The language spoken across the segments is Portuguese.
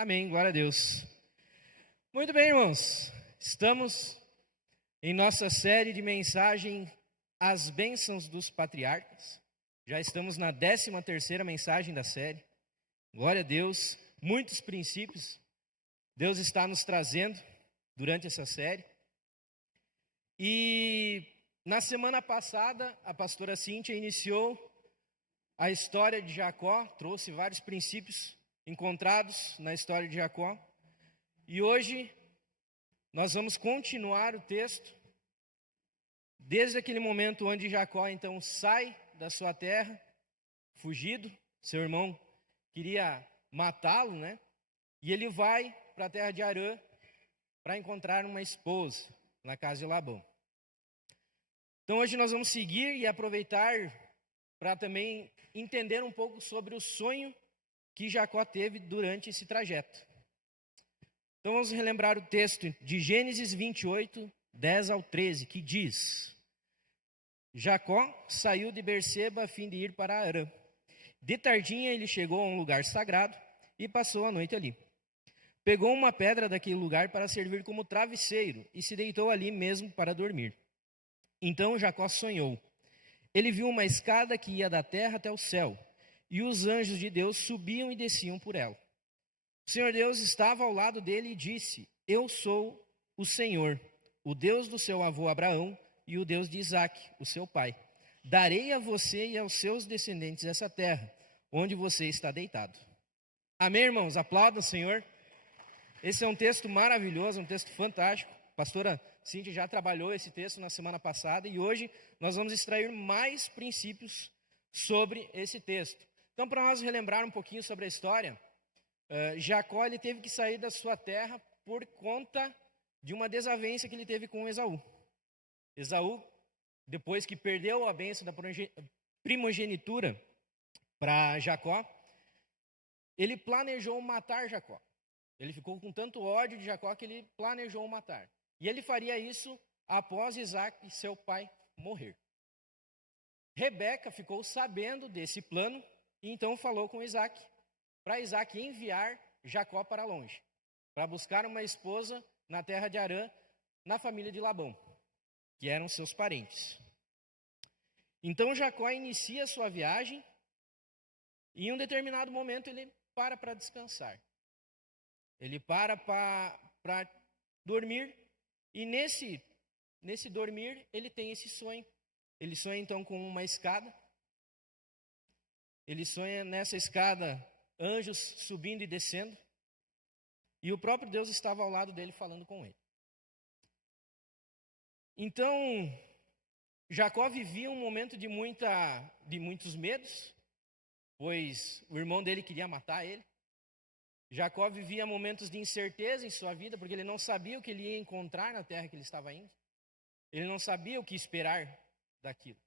Amém, glória a Deus. Muito bem, irmãos. Estamos em nossa série de mensagem As Bênçãos dos Patriarcas. Já estamos na 13ª mensagem da série. Glória a Deus. Muitos princípios Deus está nos trazendo durante essa série. E na semana passada, a pastora Cíntia iniciou a história de Jacó, trouxe vários princípios encontrados na história de Jacó. E hoje nós vamos continuar o texto, desde aquele momento onde Jacó então sai da sua terra, fugido, seu irmão queria matá-lo, né? E ele vai para a terra de Harã para encontrar uma esposa na casa de Labão. Então hoje nós vamos seguir e aproveitar para também entender um pouco sobre o sonho que Jacó teve durante esse trajeto. Então vamos relembrar o texto de Gênesis 28, 10 ao 13, que diz: Jacó saiu de Berseba a fim de ir para Harã. De tardinha ele chegou a um lugar sagrado e passou a noite ali. Pegou uma pedra daquele lugar para servir como travesseiro e se deitou ali mesmo para dormir. Então Jacó sonhou. Ele viu uma escada que ia da terra até o céu, e os anjos de Deus subiam e desciam por ela. O Senhor Deus estava ao lado dele e disse: Eu sou o Senhor, o Deus do seu avô Abraão e o Deus de Isaque, o seu pai. Darei a você e aos seus descendentes essa terra, onde você está deitado. Amém, irmãos? Aplaudam o Senhor. Esse é um texto maravilhoso, um texto fantástico. A pastora Cíntia já trabalhou esse texto na semana passada e hoje nós vamos extrair mais princípios sobre esse texto. Então, para nós relembrar um pouquinho sobre a história, Jacó ele teve que sair da sua terra por conta de uma desavença que ele teve com Esaú. Esaú, depois que perdeu a bênção da primogenitura para Jacó, ele planejou matar Jacó. Ele ficou com tanto ódio de Jacó que ele planejou matar. E ele faria isso após Isaque, seu pai, morrer. Rebeca ficou sabendo desse plano e então falou com Isaque, para Isaque enviar Jacó para longe, para buscar uma esposa na terra de Harã, na família de Labão, que eram seus parentes. Então Jacó inicia sua viagem e em um determinado momento ele para descansar. Ele para dormir e nesse dormir ele tem esse sonho. Ele sonha então com uma escada. Ele sonha nessa escada anjos subindo e descendo. E o próprio Deus estava ao lado dele falando com ele. Então, Jacó vivia um momento de muitos medos, pois o irmão dele queria matar ele. Jacó vivia momentos de incerteza em sua vida, porque ele não sabia o que ele ia encontrar na terra que ele estava indo. Ele não sabia o que esperar daquilo.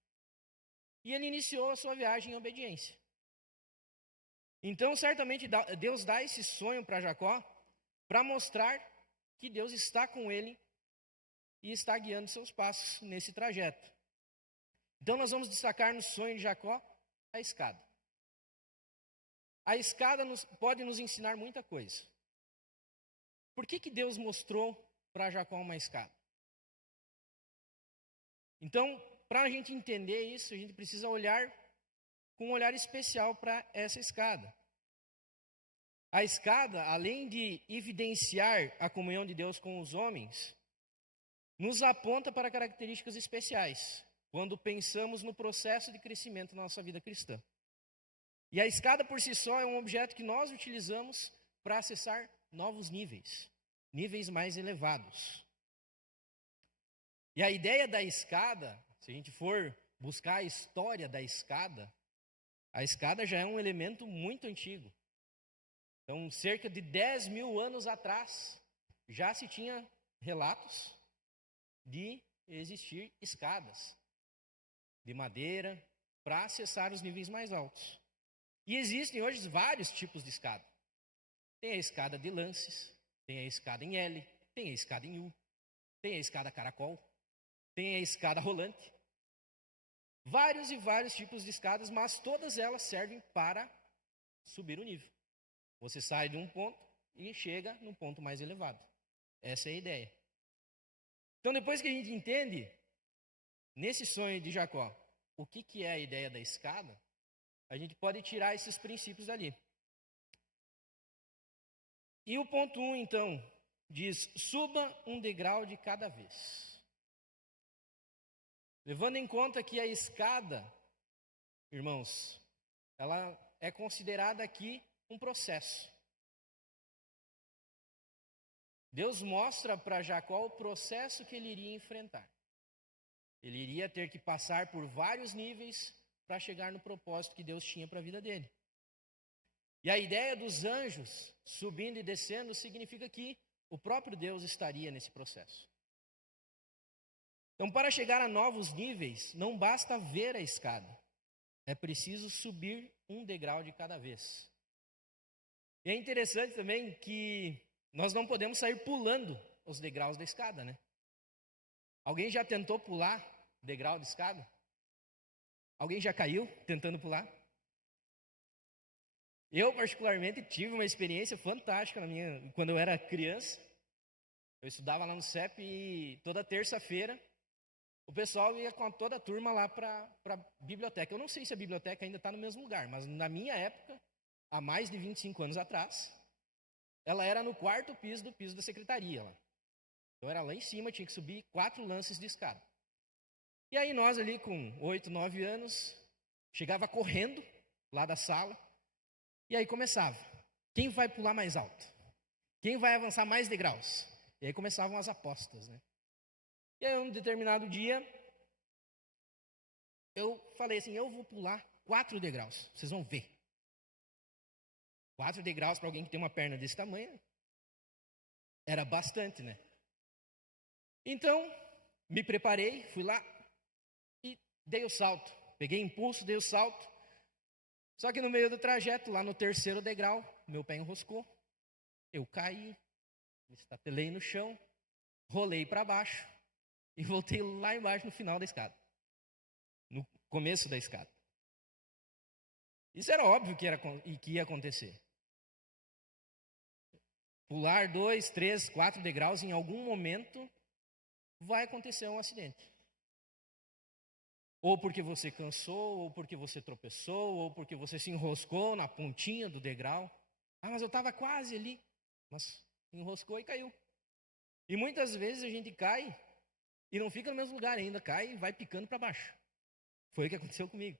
E ele iniciou a sua viagem em obediência. Então, certamente, Deus dá esse sonho para Jacó, para mostrar que Deus está com ele e está guiando seus passos nesse trajeto. Então, nós vamos destacar no sonho de Jacó a escada. A escada pode nos ensinar muita coisa. Por que Deus mostrou para Jacó uma escada? Então, para a gente entender isso, a gente precisa olhar com um olhar especial para essa escada. A escada, além de evidenciar a comunhão de Deus com os homens, nos aponta para características especiais, quando pensamos no processo de crescimento da nossa vida cristã. E a escada por si só é um objeto que nós utilizamos para acessar novos níveis mais elevados. E a ideia da escada, se a gente for buscar a história da escada, a escada já é um elemento muito antigo. Então, cerca de 10.000 anos atrás, já se tinha relatos de existir escadas de madeira para acessar os níveis mais altos. E existem hoje vários tipos de escada. Tem a escada de lances, tem a escada em L, tem a escada em U, tem a escada caracol, tem a escada rolante. Vários e vários tipos de escadas, mas todas elas servem para subir o nível. Você sai de um ponto e chega no ponto mais elevado. Essa é a ideia. Então, depois que a gente entende, nesse sonho de Jacó, o que é a ideia da escada, a gente pode tirar esses princípios dali. E o ponto 1, então, diz: suba um degrau de cada vez. Levando em conta que a escada, irmãos, ela é considerada aqui um processo. Deus mostra para Jacó o processo que ele iria enfrentar. Ele iria ter que passar por vários níveis para chegar no propósito que Deus tinha para a vida dele. E a ideia dos anjos subindo e descendo significa que o próprio Deus estaria nesse processo. Então, para chegar a novos níveis, não basta ver a escada. É preciso subir um degrau de cada vez. E é interessante também que nós não podemos sair pulando os degraus da escada, né? Alguém já tentou pular degrau de escada? Alguém já caiu tentando pular? Eu, particularmente, tive uma experiência fantástica quando eu era criança. Eu estudava lá no CEP e toda terça-feira o pessoal ia com toda a turma lá para a biblioteca. Eu não sei se a biblioteca ainda está no mesmo lugar, mas na minha época, há mais de 25 anos atrás, ela era no quarto piso do piso da secretaria. Lá. Então era lá em cima, tinha que subir 4 lances de escada. E aí nós ali com 8, 9 anos, chegava correndo lá da sala, e aí começava. Quem vai pular mais alto? Quem vai avançar mais degraus? E aí começavam as apostas, né? E aí, um determinado dia, eu falei assim, eu vou pular 4 degraus, vocês vão ver. 4 degraus para alguém que tem uma perna desse tamanho, era bastante, né? Então, me preparei, fui lá e dei o salto. Peguei impulso, dei o salto. Só que no meio do trajeto, lá no 3º degrau, meu pé enroscou. Eu caí, me estatelei no chão, rolei para baixo e voltei lá embaixo no final da escada. No começo da escada. Isso era óbvio que ia acontecer. Pular 2, 3, 4 degraus, em algum momento vai acontecer um acidente. Ou porque você cansou, ou porque você tropeçou, ou porque você se enroscou na pontinha do degrau. Ah, mas eu estava quase ali. Mas enroscou e caiu. E muitas vezes a gente cai e não fica no mesmo lugar ainda. Cai e vai picando para baixo. Foi o que aconteceu comigo.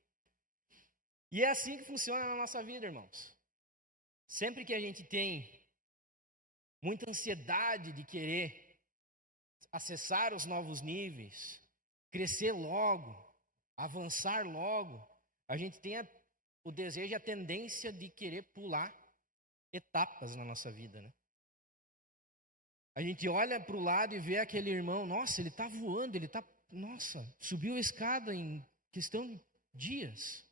E é assim que funciona na nossa vida, irmãos. Sempre que a gente tem muita ansiedade de querer acessar os novos níveis, crescer logo, avançar logo, a gente tem o desejo e a tendência de querer pular etapas na nossa vida, né? A gente olha para o lado e vê aquele irmão, nossa, ele está voando, subiu a escada em questão de dias.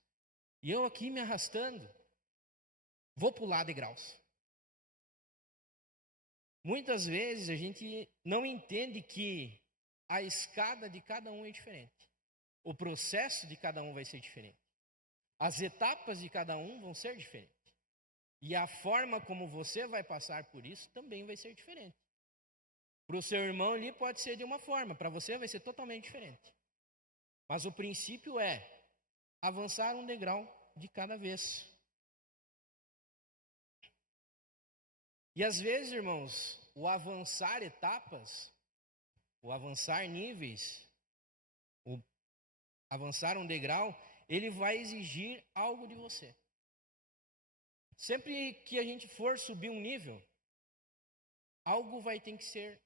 E eu aqui me arrastando, vou pular degraus. Muitas vezes a gente não entende que a escada de cada um é diferente. O processo de cada um vai ser diferente. As etapas de cada um vão ser diferentes. E a forma como você vai passar por isso também vai ser diferente. Para o seu irmão ali pode ser de uma forma, para você vai ser totalmente diferente. Mas o princípio é avançar um degrau de cada vez. E às vezes, irmãos, o avançar etapas, o avançar níveis, o avançar um degrau, ele vai exigir algo de você. Sempre que a gente for subir um nível, algo vai ter que ser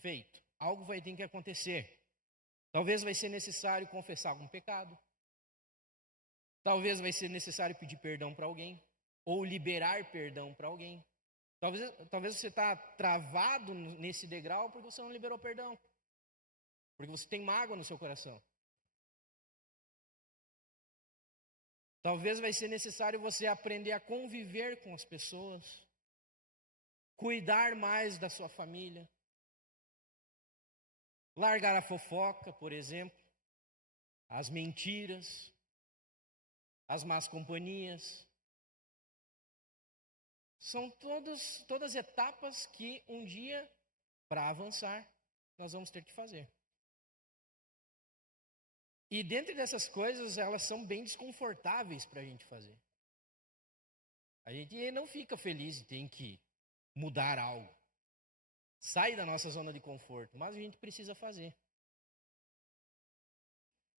feito, algo vai ter que acontecer. Talvez vai ser necessário confessar algum pecado. Talvez vai ser necessário pedir perdão para alguém, ou liberar perdão para alguém. Talvez você está travado nesse degrau porque você não liberou perdão. Porque você tem mágoa no seu coração. Talvez vai ser necessário você aprender a conviver com as pessoas. Cuidar mais da sua família. Largar a fofoca, por exemplo. As mentiras. As más companhias. São todas etapas que um dia, para avançar, nós vamos ter que fazer. E dentro dessas coisas, elas são bem desconfortáveis para a gente fazer. A gente não fica feliz e tem que mudar algo. Sai da nossa zona de conforto, mas a gente precisa fazer.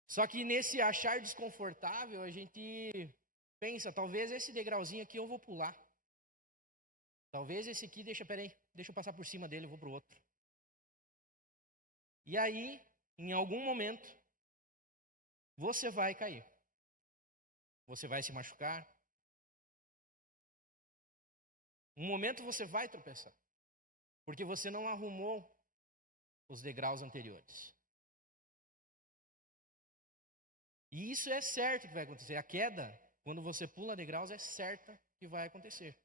Só que nesse achar desconfortável, a gente pensa, talvez esse degrauzinho aqui eu vou pular. Talvez esse aqui, deixa eu passar por cima dele, eu vou para o outro. E aí, em algum momento, você vai cair. Você vai se machucar. Um momento você vai tropeçar. Porque você não arrumou os degraus anteriores. E isso é certo que vai acontecer. A queda, quando você pula degraus, é certa que vai acontecer.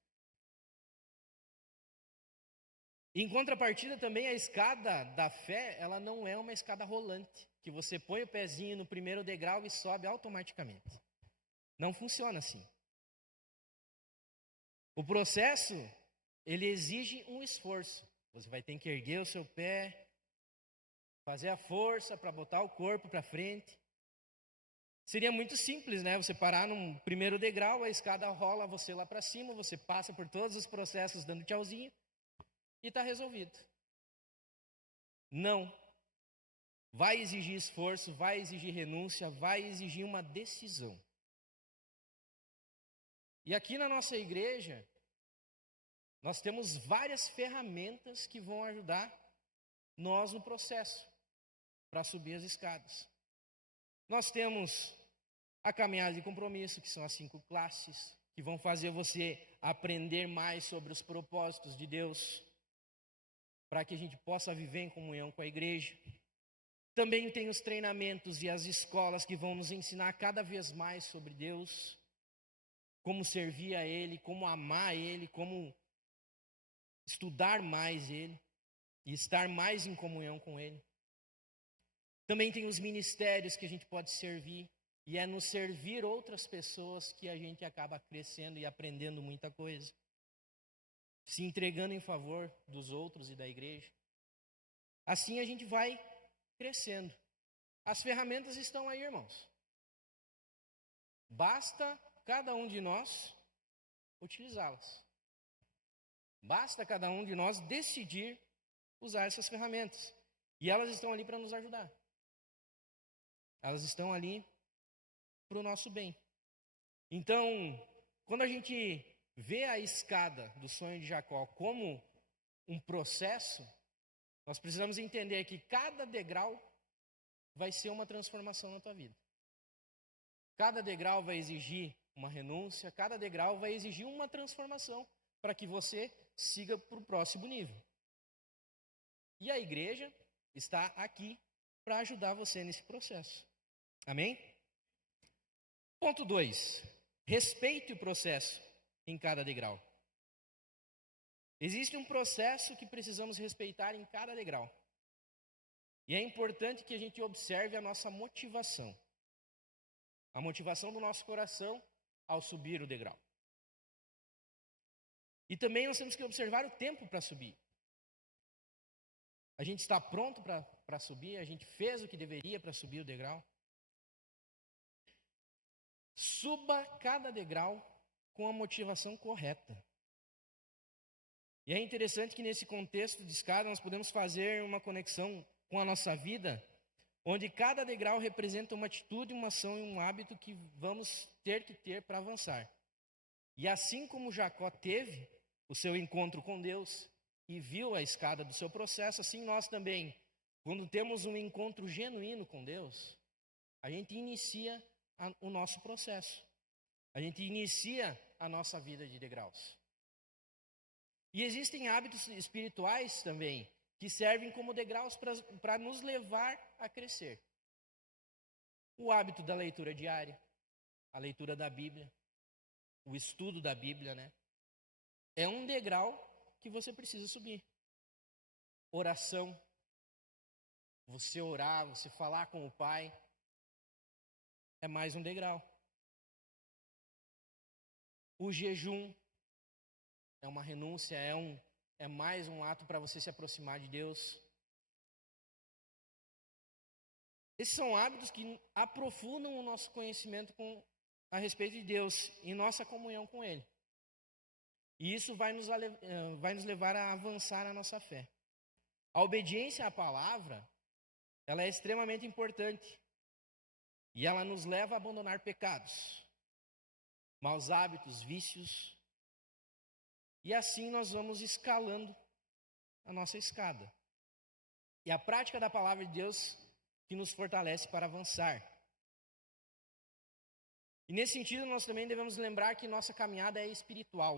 Em contrapartida, também a escada da fé, ela não é uma escada rolante, que você põe o pezinho no primeiro degrau e sobe automaticamente. Não funciona assim. O processo, ele exige um esforço. Você vai ter que erguer o seu pé, fazer a força para botar o corpo para frente. Seria muito simples, né? Você parar num primeiro degrau, a escada rola você lá para cima, você passa por todos os processos dando tchauzinho e está resolvido. Não. Vai exigir esforço, vai exigir renúncia, vai exigir uma decisão. E aqui na nossa igreja, nós temos várias ferramentas que vão ajudar nós no processo para subir as escadas. Nós temos a caminhada de compromisso, que são as 5 classes, que vão fazer você aprender mais sobre os propósitos de Deus, para que a gente possa viver em comunhão com a igreja. Também tem os treinamentos e as escolas que vão nos ensinar cada vez mais sobre Deus, como servir a Ele, como amar Ele, como estudar mais Ele e estar mais em comunhão com Ele. Também tem os ministérios que a gente pode servir, e é no servir outras pessoas que a gente acaba crescendo e aprendendo muita coisa, se entregando em favor dos outros e da igreja. Assim a gente vai crescendo. As ferramentas estão aí, irmãos. Basta cada um de nós utilizá-las. Basta cada um de nós decidir usar essas ferramentas. E elas estão ali para nos ajudar. Elas estão ali para o nosso bem. Então, quando a gente vê a escada do sonho de Jacó como um processo, nós precisamos entender que cada degrau vai ser uma transformação na tua vida. Cada degrau vai exigir uma renúncia, cada degrau vai exigir uma transformação para que você siga para o próximo nível. E a igreja está aqui para ajudar você nesse processo. Amém? Ponto 2. Respeite o processo em cada degrau. Existe um processo que precisamos respeitar em cada degrau. E é importante que a gente observe a nossa motivação. A motivação do nosso coração ao subir o degrau. E também nós temos que observar o tempo para subir. A gente está pronto para subir? A gente fez o que deveria para subir o degrau? Suba cada degrau com a motivação correta. E é interessante que nesse contexto de escada nós podemos fazer uma conexão com a nossa vida, onde cada degrau representa uma atitude, uma ação e um hábito que vamos ter que ter para avançar. E assim como Jacó teve o seu encontro com Deus e viu a escada do seu processo, assim nós também, quando temos um encontro genuíno com Deus, a gente inicia o nosso processo. A gente inicia a nossa vida de degraus. E existem hábitos espirituais também, que servem como degraus para nos levar a crescer. O hábito da leitura diária, a leitura da Bíblia, o estudo da Bíblia, né? É um degrau que você precisa subir. Oração, você orar, você falar com o Pai, é mais um degrau. O jejum, é uma renúncia, é mais um ato para você se aproximar de Deus. Esses são hábitos que aprofundam o nosso conhecimento a respeito de Deus e nossa comunhão com Ele. E isso vai nos levar a avançar na nossa fé. A obediência à palavra, ela é extremamente importante. E ela nos leva a abandonar pecados, maus hábitos, vícios. E assim nós vamos escalando a nossa escada. E a prática da palavra de Deus que nos fortalece para avançar. E nesse sentido, nós também devemos lembrar que nossa caminhada é espiritual.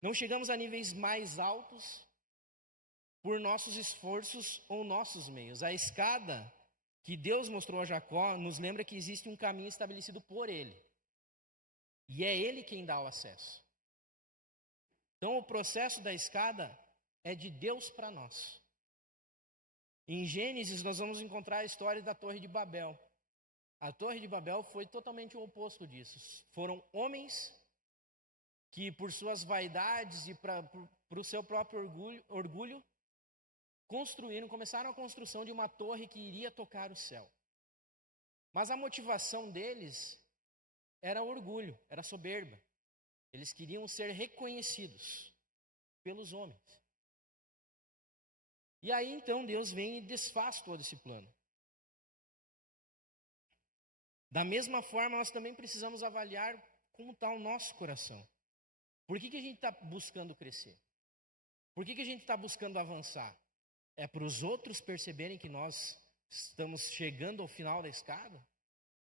Não chegamos a níveis mais altos por nossos esforços ou nossos meios. A escada que Deus mostrou a Jacó nos lembra que existe um caminho estabelecido por Ele. E é Ele quem dá o acesso. Então, o processo da escada é de Deus para nós. Em Gênesis, nós vamos encontrar a história da Torre de Babel. A Torre de Babel foi totalmente o oposto disso. Foram homens que, por suas vaidades e para o seu próprio orgulho, começaram a construção de uma torre que iria tocar o céu. Mas a motivação deles era orgulho, era soberba. Eles queriam ser reconhecidos pelos homens. E aí então Deus vem e desfaz todo esse plano. Da mesma forma, nós também precisamos avaliar como está o nosso coração. Por que a gente está buscando crescer? Por que a gente está buscando avançar? É para os outros perceberem que nós estamos chegando ao final da escada?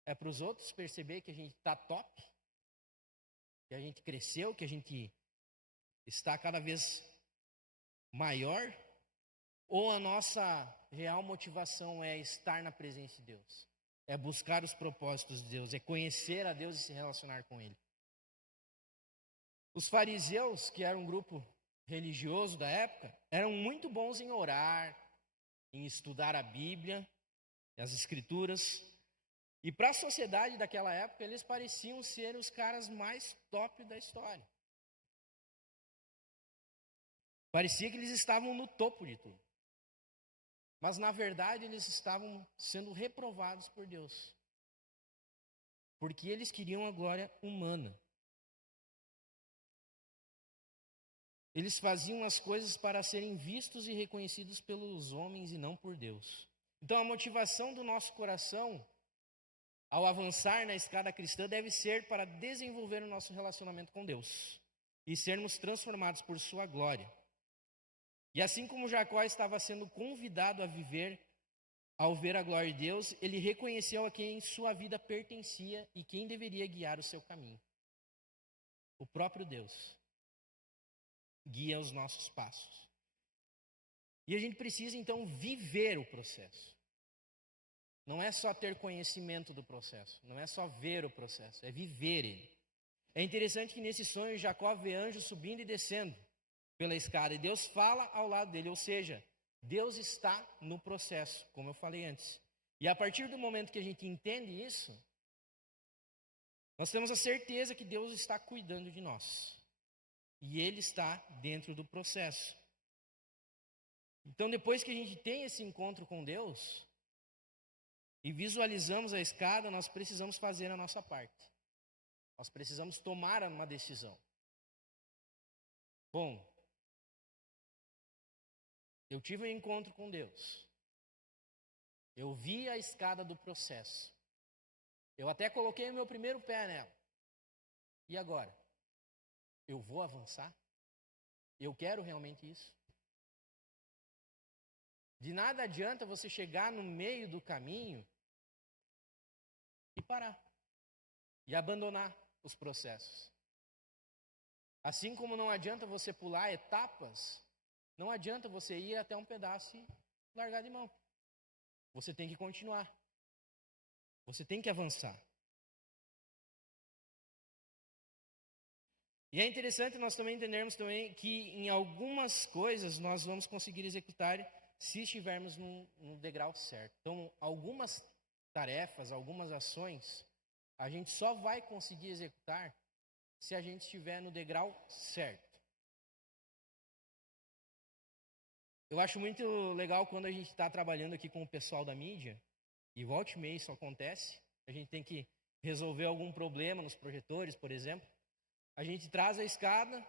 É para os outros perceber que a gente está top? Que a gente cresceu, que a gente está cada vez maior? Ou a nossa real motivação é estar na presença de Deus? É buscar os propósitos de Deus, é conhecer a Deus e se relacionar com Ele. Os fariseus, que eram um grupo religioso da época, eram muito bons em orar, em estudar a Bíblia, as Escrituras. E para a sociedade daquela época, eles pareciam ser os caras mais top da história. Parecia que eles estavam no topo de tudo. Mas, na verdade, eles estavam sendo reprovados por Deus. Porque eles queriam a glória humana. Eles faziam as coisas para serem vistos e reconhecidos pelos homens e não por Deus. Então, a motivação do nosso coração, ao avançar na escada cristã, deve ser para desenvolver o nosso relacionamento com Deus e sermos transformados por sua glória. E assim como Jacó estava sendo convidado a viver, ao ver a glória de Deus, ele reconheceu a quem sua vida pertencia e quem deveria guiar o seu caminho. O próprio Deus guia os nossos passos. E a gente precisa então viver o processo. Não é só ter conhecimento do processo, não é só ver o processo, é viver ele. É interessante que nesse sonho Jacó vê anjos subindo e descendo pela escada e Deus fala ao lado dele, ou seja, Deus está no processo, como eu falei antes. E a partir do momento que a gente entende isso, nós temos a certeza que Deus está cuidando de nós. E Ele está dentro do processo. Então, depois que a gente tem esse encontro com Deus e visualizamos a escada, nós precisamos fazer a nossa parte. Nós precisamos tomar uma decisão. Bom, eu tive um encontro com Deus. Eu vi a escada do processo. Eu até coloquei o meu primeiro pé nela. E agora? Eu vou avançar? Eu quero realmente isso? De nada adianta você chegar no meio do caminho e parar. E abandonar os processos. Assim como não adianta você pular etapas, não adianta você ir até um pedaço e largar de mão. Você tem que continuar. Você tem que avançar. E é interessante nós também entendermos também que em algumas coisas nós vamos conseguir executar se estivermos no degrau certo. Então, algumas tarefas, algumas ações, a gente só vai conseguir executar se a gente estiver no degrau certo. Eu acho muito legal quando a gente está trabalhando aqui com o pessoal da mídia, e volta e meia isso acontece, a gente tem que resolver algum problema nos projetores, por exemplo. A gente traz a escada,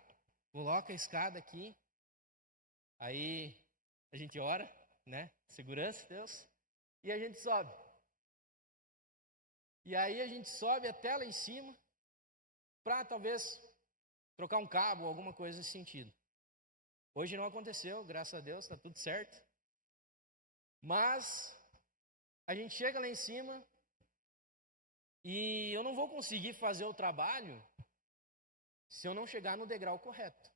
coloca a escada aqui, aí a gente ora, né? Segurança, Deus, e a gente sobe. E aí a gente sobe até lá em cima, para talvez trocar um cabo ou alguma coisa nesse sentido. Hoje não aconteceu, graças a Deus, está tudo certo. Mas a gente chega lá em cima e eu não vou conseguir fazer o trabalho se eu não chegar no degrau correto.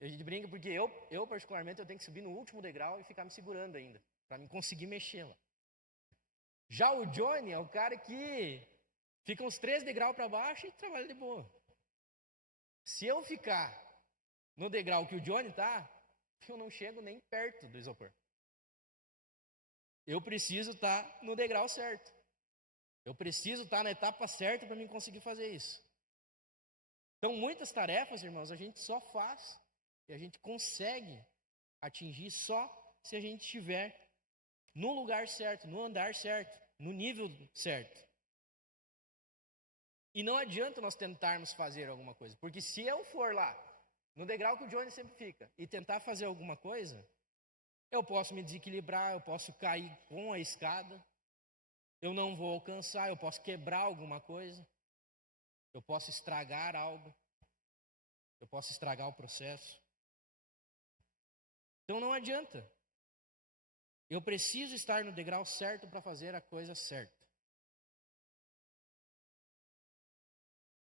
A gente brinca porque eu particularmente, eu tenho que subir no último degrau e ficar me segurando ainda, para não conseguir mexer lá. Já o Johnny é o cara que fica uns 3 degraus para baixo e trabalha de boa. Se eu ficar no degrau que o Johnny está, eu não chego nem perto do isopor. Eu preciso estar no degrau certo. Eu preciso estar na etapa certa para mim conseguir fazer isso. Então, muitas tarefas, irmãos, a gente só faz e a gente consegue atingir só se a gente estiver no lugar certo, no andar certo, no nível certo. E não adianta nós tentarmos fazer alguma coisa, porque se eu for lá, no degrau que o Johnny sempre fica, e tentar fazer alguma coisa, eu posso me desequilibrar, eu posso cair com a escada, eu não vou alcançar, eu posso quebrar alguma coisa, eu posso estragar algo, eu posso estragar o processo. Então não adianta. Eu preciso estar no degrau certo para fazer a coisa certa.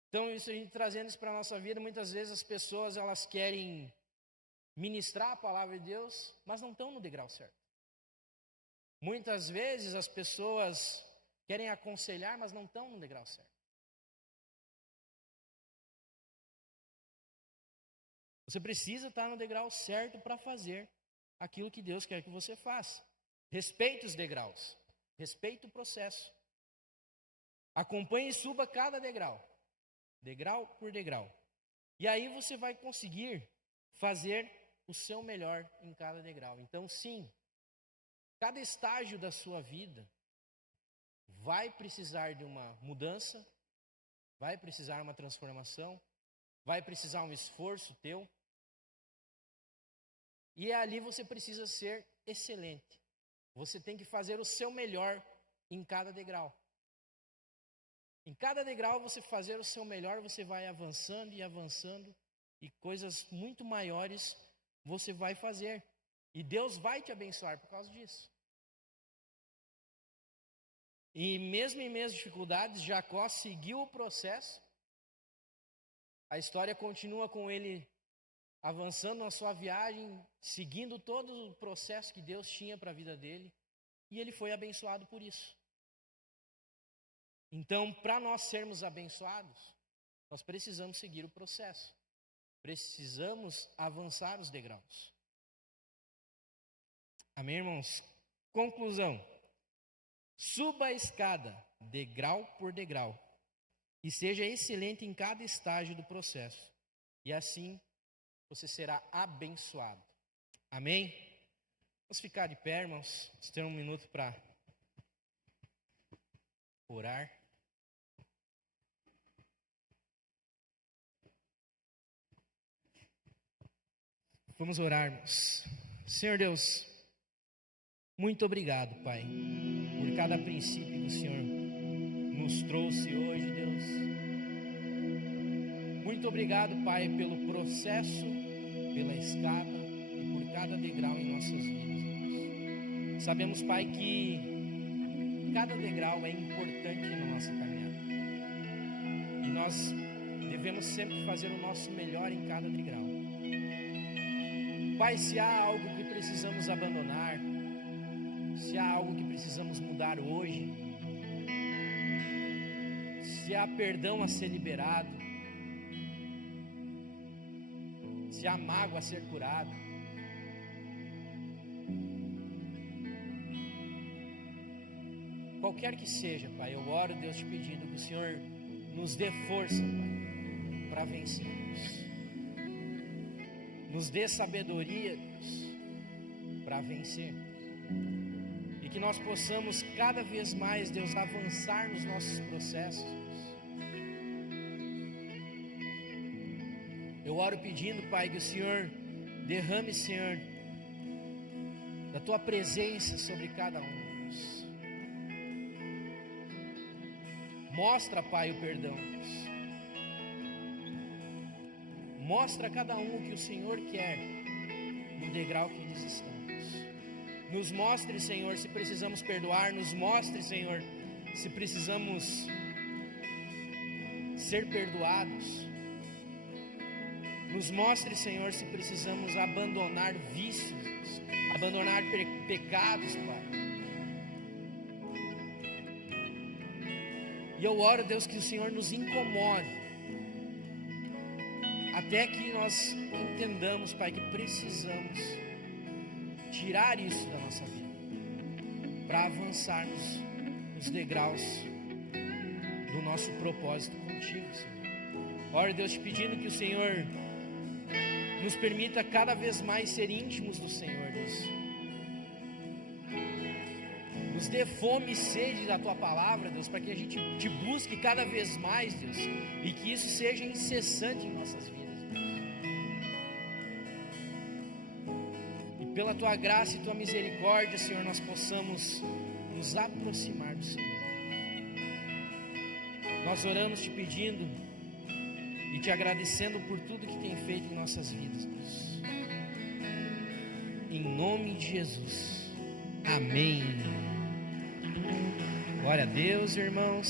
Então, isso a gente trazendo isso para a nossa vida, muitas vezes as pessoas elas querem ministrar a palavra de Deus, mas não estão no degrau certo. Muitas vezes as pessoas querem aconselhar, mas não estão no degrau certo. Você precisa estar no degrau certo para fazer aquilo que Deus quer que você faça. Respeite os degraus, respeite o processo. Acompanhe e suba cada degrau. Degrau por degrau. E aí você vai conseguir fazer o seu melhor em cada degrau. Então, sim, cada estágio da sua vida vai precisar de uma mudança, vai precisar uma transformação, vai precisar um esforço teu. E ali você precisa ser excelente. Você tem que fazer o seu melhor em cada degrau. Em cada degrau você fazer o seu melhor, você vai avançando e avançando, e coisas muito maiores você vai fazer. E Deus vai te abençoar por causa disso. E mesmo em meio às dificuldades, Jacó seguiu o processo. A história continua com ele avançando na sua viagem, seguindo todo o processo que Deus tinha para a vida dele. E ele foi abençoado por isso. Então, para nós sermos abençoados, nós precisamos seguir o processo. Precisamos avançar os degraus. Amém, irmãos? Conclusão. Suba a escada, degrau por degrau, e seja excelente em cada estágio do processo. E assim, você será abençoado. Amém? Vamos ficar de pé, irmãos. Vamos ter um minuto para orar. Vamos orar, irmãos. Senhor Deus, muito obrigado, Pai, por cada princípio que o Senhor nos trouxe hoje, Deus. Muito obrigado, Pai, pelo processo, pela escada e por cada degrau em nossas vidas, Deus. Sabemos, Pai, que cada degrau é importante na nossa caminhada. E nós devemos sempre fazer o nosso melhor em cada degrau. Pai, se há algo que precisamos abandonar, se há algo que precisamos mudar hoje, se há perdão a ser liberado, se há mágoa a ser curada, qualquer que seja, Pai, eu oro, Deus, te pedindo que o Senhor nos dê força, Pai, para vencermos. nos dê sabedoria, Deus, para vencer. E que nós possamos cada vez mais, Deus, avançar nos nossos processos. Eu oro pedindo, Pai, que o Senhor derrame, Senhor, da Tua presença sobre cada um. Mostra, Pai, o perdão, Deus. Mostra a cada um o que o Senhor quer no degrau que eles estão. Nos mostre, Senhor, se precisamos perdoar. Nos mostre, Senhor, se precisamos ser perdoados. Nos mostre, Senhor, se precisamos abandonar vícios, abandonar pecados, Pai. E eu oro, Deus, que o Senhor nos incomode, até que nós entendamos, Pai, que precisamos tirar isso da nossa vida, para avançarmos nos degraus do nosso propósito contigo, Senhor. Oro, Deus, te pedindo que o Senhor nos permita cada vez mais ser íntimos do Senhor, Deus. Nos dê fome e sede da Tua palavra, Deus, para que a gente te busque cada vez mais, Deus, e que isso seja incessante em nossas vidas. Pela Tua graça e Tua misericórdia, Senhor, nós possamos nos aproximar do Senhor. Nós oramos te pedindo e te agradecendo por tudo que tem feito em nossas vidas, Deus. Em nome de Jesus. Amém. Glória a Deus, irmãos.